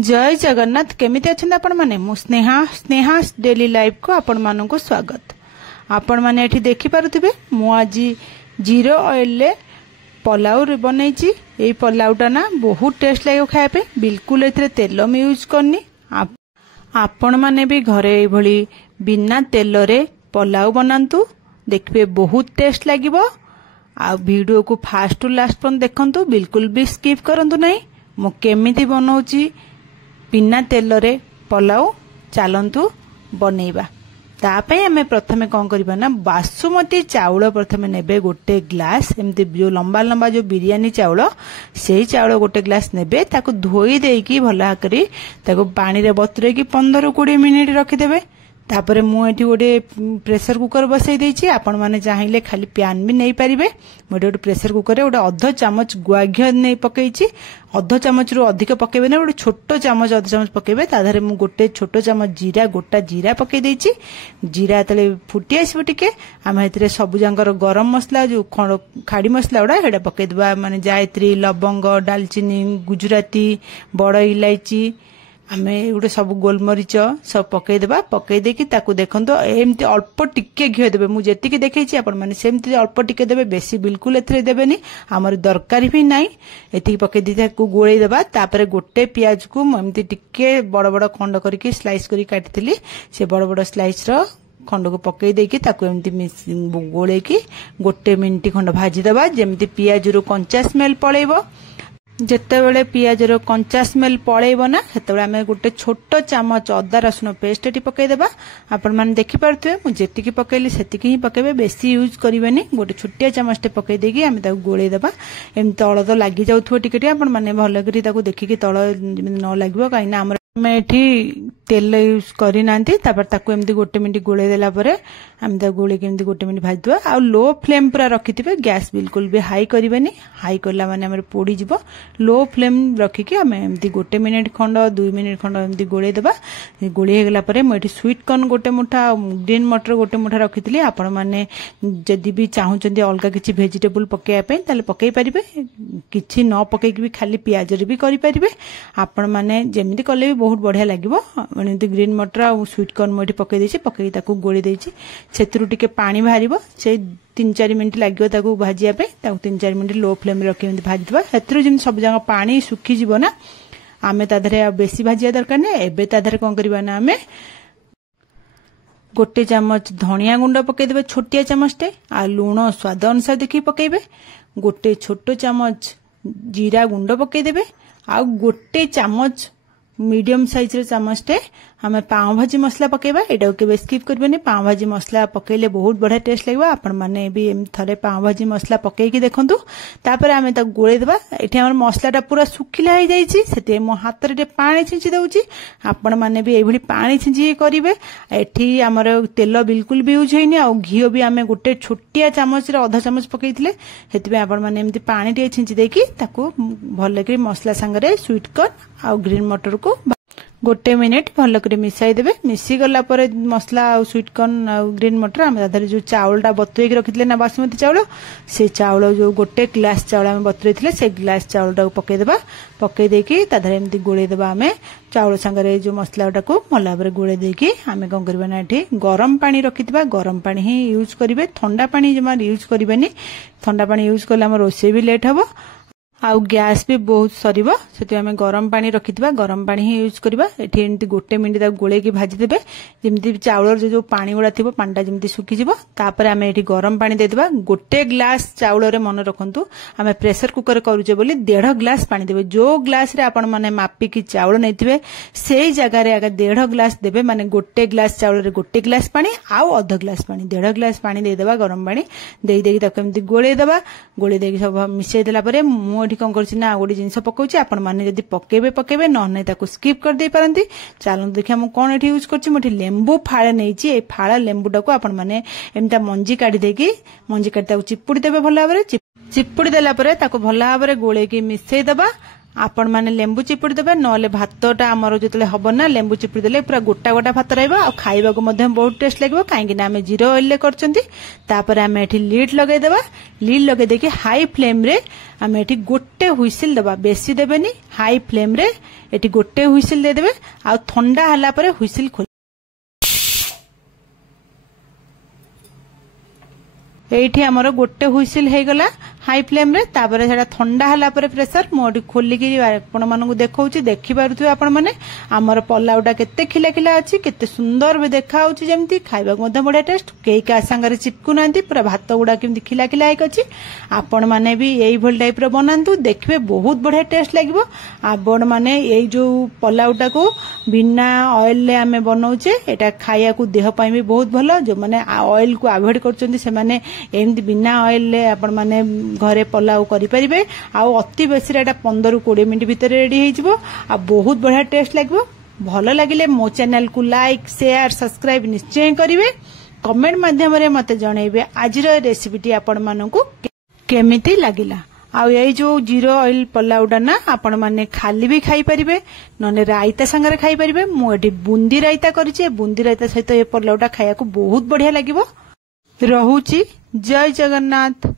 जय जगन्नाथ केमिति अछन आपण माने मु स्नेहा डेली लाइफ को आपण मानन को स्वागत। आपण माने एठी देखि पारुथिबे मु आज जीरो ऑयल ले पलाउ बनैछि। एई पलाउटा ना बहुत टेस्ट लागो खाय पे, बिल्कुल एथरे तेल में यूज करनी। आपण माने भी घरे एई भली बिना तेल रे पलाउ बनांतु, देखबे बहुत टेस्ट लागिबो। आ वीडियो को फास्ट टू लास्ट पर देखंतु, बिल्कुल भी स्किप करंतु नहीं। मु केमिति बनौछि बिना तेल रे पलाउ, चलंतु बनैबा। तापे हमें प्रथमे कौन करबा ना, बासुमती चाउल प्रथमे नेबे गोटे ग्लास, एमती जो लंबा लंबा जो बिरयानी चाउल से चाउल गोटे ग्लास नेबे, ताको धोई देकी भला करी ताको पानी रे बतुरे की 15-20 मिनिट रखिदेबे। तापरे मु एठी गोटे प्रेशर कुकर बसई देछि। आपण माने चाहिले खाली प्यान भी नहीं पारिबे। मोटे प्रेशर कुकर रे गोटे अध चामच गुआ घी नहीं पकईछि। अध चामच रु अधिक पकेबे ना, गोटे छोटो चामच अध चामच पकेबे। ताधरे मु गोटे छोटो चामच जीरा, गोटा जीरा पकई देछि। जीरा तले फुटी आसीबो टिके, आमे हेतरे सब जांकर गरम मसला जो खाड़ी मसला उडा हेडा पकई देबा, माने जायत्री, लवंग, दालचीनी, गुजराती, बड़ इलायची, आमे गोटे सब गोलमरीच सब पकई देबा। पकई देकी ताकू देखंतो एमती अल्प टिके घी देबे। मु जेतिकी देखैछि आपण माने सेमती अल्प टिके देबे, बेसी बिल्कुल एथरे देबेनी, हमर दरकार भी नाही। एतिकी पकई दी ताकू गोळेई देबा। तापरे गोटे प्याज को एमती टिके बड़ बड़ खंड करके स्लाइस करी काटिथिली, से बड़ बड़ स्लाइस रो खंड को पकई देकी ताकू एमती गोळेकी गोटे मिनिट खंड भाजी देबा, जेमती प्याज रो कंचा स्मेल पळेइबो। जेतेबेले पियाज रो कंचा स्मेल पळेइबो ना, सेतेबेले आमे गोटे छोटो चामच अदा रसुन पेस्ट एटी पकई देबा। आपण माने देखि पारथुए मु जेतिकी पकईली सेतिकी ही पकेबे, बेसी यूज करिवेनी। गोटे छोटिया चामच टे पकई देकी आमे ताकू गोळेइ देबा। एम तळ तो लागि जाउथुव टिके टिके, आपण माने भल करी ताकू देखिकी तळ न लागिबो, काईना हमर मैं एठी तेल यूज करी नांती। तापर ताकू एमती गोटे मिनिट गोळेइ देला परे आमे ता गोळे के एमती गोटे मिनिट भाजदुवा। आ लो फ्लेम पूरा रखिथिबे, गैस बिल्कुल भी हाई करिवेनी। हाई करला माने हमर पोडी जिवो। लो फ्लेम रखी के हमें एमती गोटे मिनिट खंड 2 मिनिट खंड एमती गोळे देबा। गोळे हेगला परे म एठी स्वीट कॉर्न गोटे मुठा, ग्रीन मटर गोटे मुठा रखिथिली। आपण माने जदी भी चाहुचंदी अलगा किछि वेजिटेबल पकेया पे ताले पकेई परिबे, किछि न पकेई भी खाली प्याज रे भी करि परिबे। आपण माने जेमिति कले भी बहुत बढ़िया लागिवो। एमती ग्रीन मटर आ स्वीट कॉर्न म एठी पकेई देछि, पकेई ताकू गोळे देछि। सेतरु टिके पानी बाहरिबो, से 3-4 मिनिट लागियो ताकू भाजिया पे। ताकू 3-4 मिनिट लो फ्लेम रे रखि एमती भाजिदबा। सेतरु जिन सब जगह पानी सुखी जीवो ना, आमे ताधरे बेसी भाजिया दरकार नै। एबे ताधरे कोन करबा ना, आमे गोटे चामच धनिया गुंड पकई देबे, छोटिया चामच टे। आ लूण स्वाद अनुसार देखि पकेइबे। गोटे छोटो चामच जीरा गुंड पकई देबे। आ गोटे चामच मीडियम साइज रे चामच टे हमें पाव भाजी मसला पकेबा। एटा के स्किप करबेनी, पाव भाजी मसला पकेले बहुत बढ़िया टेस्ट लागबा। आपण माने भी एम थरे पाव भाजी मसला पकेकी देखंतु। तापर हमें ता गोळे देबा। एठी हमर मसलाटा पूरा सुखिला हो जाईछि, सेते मो हाथ रे पानी छिंची दउछि। आपण माने भी एभली पानी छिंची करिवे। एठी हमर तेल बिल्कुल भी यूज हेनी, आ घियो भी हमें गोटे छोटिया चामच रे आधा चामच पकेइथिले। हेतिबे आपण माने एमती पानी टे छिंची देकी ताकू भले के मसला संगरे स्वीट कॉर्न आ ग्रीन मटर को गोटे मिनिट भल कर मिसाई देबे। मिसी गला परे मसला आ स्वीट कॉर्न आ ग्रीन मटर आमे दादर जो चावलटा बतुएकी रखिथिले ना, बासमती चावल, से चावल जो गोटे ग्लास चावल आमे बतुरेथिले, से ग्लास चावलटा को पकेई देबा। पकेई देकी तादर एमती गोळेइ देबा। आमे चावल संगरे जो मसलाटा को भला भाबरे गोळेइ देकी आमे कोन करबा ना, एठी गरम पानी रखिथिबा। गरम पानी ही यूज करिवे, ठंडा पानी जमा यूज करिवेनी। ठंडा पानी यूज करले हमर रोसे भी लेट हबो, आ गैस भी बहुत सरीबो। सेति हमें गरम पानी रखिथिबा, गरम पानी ही यूज करबा। एठी एंती गोटे मिनिट ता गोळे की भाजी देबे, जेमती चावलर जो पानी गुडा थिबो पानीटा जेमती सुखी जिवो। तापर हमें एठी गरम पानी दे देबा। गोटे ग्लास चावल रे मन रखंतु, हमें प्रेशर कुकर करूचे बोली 1.5 ग्लास पानी देबे। जो ग्लास रे आपण माने मापी की चावल नैथिबे, सेही जगह रे आगे 1.5 ग्लास देबे। माने गोटे ग्लास चावल रे गोटे ग्लास पानी, आ अध ग्लास पानी, 1.5 ग्लास पानी दे देबा। गरम पानी देई देकी ताको एमती गोळे देबा। गोळे देकी सब मिसै देला परे मु कौन कर गोटे जिनस पकाउछि। आपण माने जदि पकेबे पकेबे, न नै ताको स्किप कर दे पारंती। चालू देखिया मु कोन एठी यूज करछि। मोठी लेंबू फाळे नैछि। ए फाळा लेंबूटा को आपण माने एमता मंजी काढी देकी, मंजी काढी ताको चिपुडी देबे। भला भाबरे चिपुडी देला परे ताको भला भाबरे गोळे की मिसै देबा। आपण माने लेंबू चिपुड़ी देबे नले भातटा हमर जतले हबो ना लेंबू चिपुड़ी देले पूरा गोटा गोटा भात रहइबो आ खाइबा को मध्ये बहुत टेस्ट लागबो काहेकि ना हमें जीरो ऑयल ले करचंती। तापर हमें एठी लीड लगे देबा लीड लगे देके हाई फ्लेम रे हमें एठी गोटे हुइसिल देबा बेसी देबेनी हाई फ्लेम रे एठी गोटे हुइसिल दे देबे आ ठंडा हला परे हुइसिल खोल एठी हमर गोटे हुइसिल हे गला हाई फ्लेम रे तापर सेटा ठंडा हला परे प्रेशर मोडी खोली कि आपण मानकु देखौची देखि पारुथु आपण माने हमर पलाउटा केते खिला खिला अछि केते सुंदर भी देखा होची जेमती खाइबा मध्ये बढिया टेस्ट केई का संगरे चिपकु नांती पूरा भात गुडा केमती खिला खिला आइक अछि। आपण माने भी एई भल टाइप रो बनांतु देखबे बहुत बढिया टेस्ट लागबो। आपण माने एई जो पलाउटा को बिना ऑयल ले हमें बनाउचे एटा खाइया को देह पई भी बहुत भलो जो माने ऑयल को अवॉइड करचंती से माने एमती बिना ऑयल ले आपण माने घरे पलाउ करि परिबे आ अति बेसी एटा 15 ରୁ 20 मिनिट भीतर रेडी हे जिवो आ बहुत बढ़िया टेस्ट लागबो। भलो लागिले मो चैनल को लाइक शेयर सब्सक्राइब निश्चय करिवे कमेंट माध्यम रे मते जणाइबे आजिर रेसिपीटी आपण मानकु केमिति लागिला। आ ये जो जीरो ऑयल पलाउडा ना आपण माने खाली भी खाई परिबे नने रायता संगे खाई परिबे। मो एठी बुंदी रायता करिचे बुंदी रायता सहित ये पलाउडा खाया को बहुत बढ़िया लागिबो। रहुची जय जगन्नाथ।